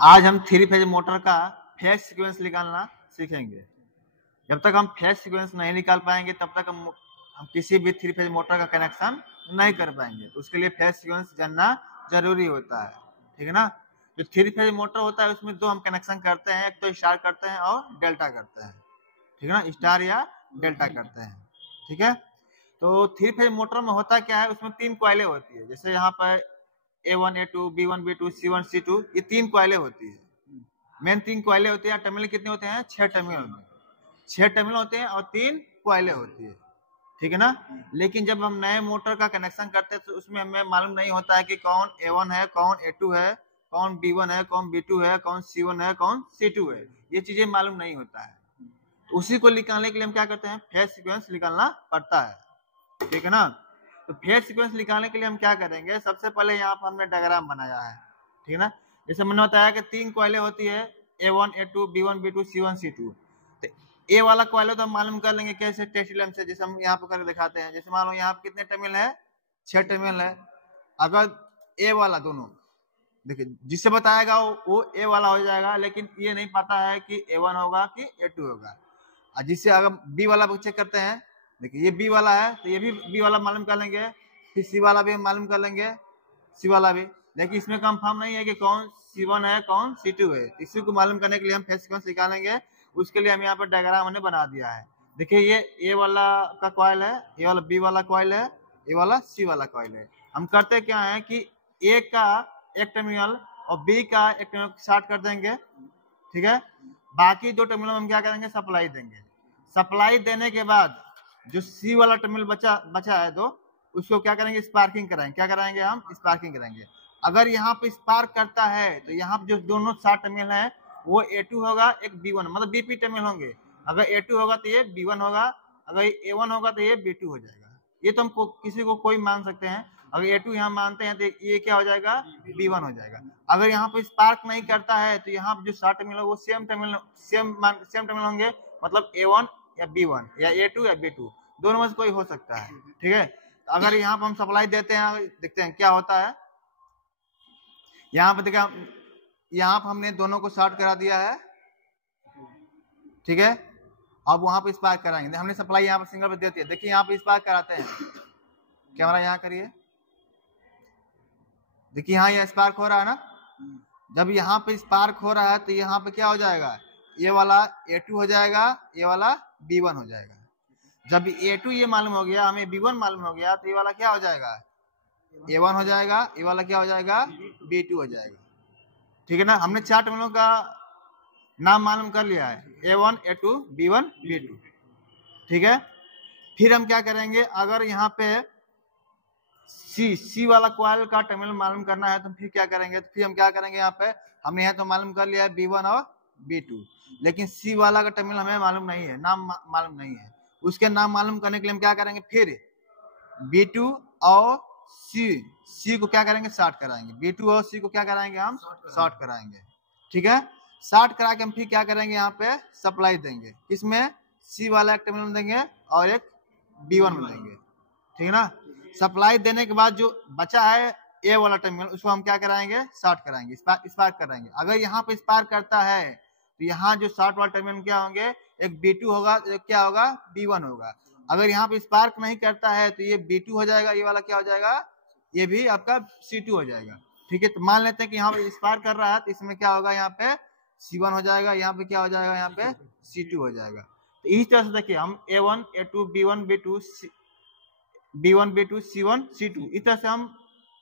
आज हम three phase motor का फेज सीक्वेंस निकालना सीखेंगे। जब तक हम फेज सीक्वेंस नहीं निकाल पाएंगे तब तक हम किसी भी थ्री फेज मोटर का कनेक्शन नहीं कर पाएंगे। तो उसके लिए फेज सीक्वेंस जानना जरूरी होता है, ठीक है ना। जो थ्री फेज मोटर होता है उसमें दो हम कनेक्शन करते हैं, एक तो स्टार करते हैं और डेल्टा करते हैं, ठीक है ना, स्टार या डेल्टा करते हैं, ठीक है। तो थ्री फेज मोटर में होता क्या है, उसमें तीन कॉइलें होती है। जैसे यहाँ पर A1, A2, B1, B2, C1, C2, ये तीन कॉइलें होती है। मेन तीन कॉइलें होती है। टर्मिनल कितने होते हैं? 6 टर्मिनल में 6 टर्मिनल होते हैं और तीन कॉइलें होती है, ठीक है ना। लेकिन जब हम नए मोटर का कनेक्शन करते हैं तो उसमें हमें मालूम नहीं होता है कि कौन A1 है, कौन A2 है, कौन B1 है, कौन B2 है, कौन C1 है, कौन C2 है। ये चीजें मालूम नहीं होता है। तो उसी को निकालने के लिए हम क्या करते हैं, फेज सीक्वेंस निकालना पड़ता है, ठीक है ना। तो फेज सीक्वेंस निकालने के लिए हम क्या करेंगे, सबसे पहले यहाँ पर हमने डायग्राम बनाया है, ठीक है ना। जैसे मैंने बताया कि तीन कॉइलें होती है, A1, A2, B1, B2, C1, C2। तो ए वाला कॉइल तो हम मालूम कर लेंगे कैसे, टेस्ट लैंप से। जैसे हम यहाँ पर करके दिखाते हैं। जैसे मान लो यहाँ कितने टर्मिनल है, 6 टर्मिनल है। अगर ए वाला दोनों देखिए जिससे बताएगा वो ए वाला हो जाएगा, लेकिन ये नहीं पता है कि A1 होगा कि A2 होगा। और जिससे अगर बी वाला चेक करते हैं, देखिए ये बी वाला है तो ये भी बी वाला मालूम कर लेंगे, फिर सी वाला भी मालूम कर लेंगे, सी वाला भी। लेकिन इसमें कंफर्म नहीं है कि कौन C1 है, कौन C2 है। इसी को मालूम करने के लिए हम फेज सीक्वेंस निकालेंगे। उसके लिए हम यहाँ पर डायग्राम हमने बना दिया है। देखिए ये ए वाला का कॉइल है, ये वाला बी वाला कॉइल है, ये वाला सी वाला कॉइल है। हम करते क्या है कि ए का एक टर्मिनल और बी का एक टर्मिनल शॉर्ट कर देंगे, ठीक है। बाकी दो टर्मिनल हम क्या करेंगे, सप्लाई देंगे। सप्लाई देने के बाद जो सी वाला टर्मिनल बचा है दो, उसको क्या करेंगे, स्पार्किंग कराएंगे। क्या कराएंगे हम, स्पार्किंग कराएंगे। अगर यहाँ पे स्पार्क करता है तो यहाँ पे जो दोनों 7 टर्मिनल है वो A2 होगा, एक B1, मतलब बीपी टर्मिनल होंगे। अगर A2 होगा तो ये B1 होगा, अगर A1 होगा तो ये B2 हो जाएगा। ये तो हम किसी को कोई मान सकते हैं। अगर A2 यहाँ मानते हैं तो ये क्या हो जाएगा, B1 हो जाएगा। अगर यहाँ पे स्पार्क नहीं करता है तो यहाँ पे जो 7 टर्मिनल वो सेम टर्मिनल होंगे, मतलब A1 या B1 या A2 या B2, दोनों में से कोई हो सकता है, ठीक है। अगर यहाँ पर हम सप्लाई देते हैं, देखते हैं क्या होता है। यहाँ पर देखा, यहाँ पर हमने दोनों को शॉर्ट करा दिया है, ठीक है। अब वहां पर स्पार्क कराएंगे। हमने सप्लाई यहाँ पर सिंगल पर देती है। देखिए यहाँ पे स्पार्क कराते हैं, कैमरा यहाँ करिए, देखिए यहाँ ये स्पार्क हो रहा है ना। जब यहाँ पे स्पार्क हो रहा है तो यहाँ पे क्या हो जाएगा, ये वाला A2 हो जाएगा, ये वाला B1 हो जाएगा। जब A2 ये मालूम हो गया, हमें B1 मालूम हो गया, तो ये वाला क्या हो जाएगा, A1 हो जाएगा, ये वाला क्या हो जाएगा, B2 हो जाएगा, ठीक है ना। हमने 4 टर्मिनलों का नाम मालूम कर लिया है, A1, A2, B1, B2, ठीक है। फिर हम क्या करेंगे, अगर यहाँ पे सी वाला कॉइल का टर्मिनल मालूम करना है तो फिर क्या करेंगे, तो फिर हम क्या करेंगे, यहाँ पे हमने यहाँ तो मालूम कर लिया है B1 और B2, लेकिन सी वाला का टर्मिनल हमें मालूम नहीं है, नाम मालूम नहीं है। उसके नाम मालूम करने के लिए हम क्या करेंगे, फिर B2 और सी को क्या करेंगे, शॉर्ट कराएंगे। B2 और सी को क्या कराएंगे, हम शॉर्ट कराएंगे, ठीक है। शॉर्ट करा के हम फिर क्या करेंगे, यहाँ पे सप्लाई देंगे। किसमें, सी वाला एक टर्मिनल देंगे और एक B1 में देंगे, ठीक है ना। सप्लाई देने के बाद जो बचा है ए वाला टर्मिनल, उसको हम क्या कराएंगे, शॉर्ट कराएंगे, स्पार्क कराएंगे। अगर यहाँ पे स्पार्क करता है तो यहाँ जो शॉर्ट वाला टर्मिनल क्या होंगे, एक B2 होगा, एक क्या होगा, B1 होगा। अगर यहाँ पे स्पार्क नहीं करता है तो ये B2 हो जाएगा, ये वाला क्या हो जाएगा, ये भी आपका C2 हो जाएगा, ठीक है। तो मान लेते हैं कि यहाँ पे स्पार्क कर रहा है तो इसमें क्या होगा, यहाँ पे C1 हो जाएगा, यहाँ पे क्या हो जाएगा, यहाँ पे C2 हो जाएगा। तो इस तरह से देखिए हम A1, A2, B1, B2, B1, B2, C1, C2, इस तरह से हम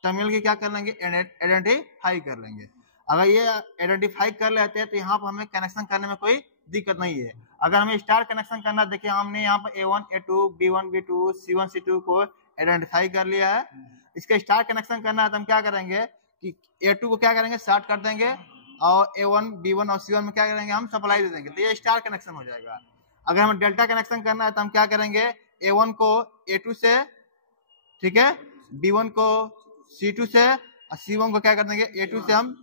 टर्मिनल की क्या कर लेंगे, आइडेंटिफाई कर लेंगे। अगर ये आइडेंटिफाई कर लेते हैं तो यहाँ पर हमें कनेक्शन करने में कोई दिक्कत नहीं है। अगर हमें स्टार कनेक्शन करना, देखिए हमने यहाँ पर A1, A2, B1, B2, C1, C2 को आइडेंटिफाई कर लिया है। इसका स्टार कनेक्शन करना है तो हम क्या करेंगे कि A2 को क्या करेंगे, शॉर्ट कर देंगे और A1, B1 और C1 में क्या करेंगे, हम सप्लाई दे देंगे, तो ये स्टार कनेक्शन हो जाएगा। अगर हमें डेल्टा कनेक्शन करना है तो हम क्या करेंगे, A1 को A2 से, ठीक है, B1 को C2 से और C1 को क्या कर देंगे, A2 से, हम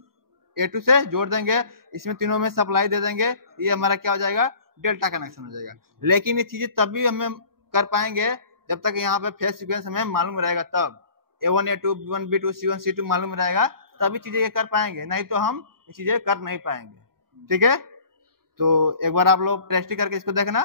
A2 से जोड़ देंगे। इसमें तीनों में सप्लाई दे देंगे, ये हमारा क्या हो जाएगा, डेल्टा कनेक्शन हो जाएगा। लेकिन ये चीजें तभी हमें कर पाएंगे जब तक यहाँ पे फेज सीक्वेंस हमें मालूम रहेगा, तब A1, A2, B1, B2, C1, C2 मालूम रहेगा, तभी चीजें ये कर पाएंगे। नहीं तो हम ये चीजें कर नहीं पाएंगे। ठीक है, तो एक बार आप लोग टेस्टिंग करके इसको देखना।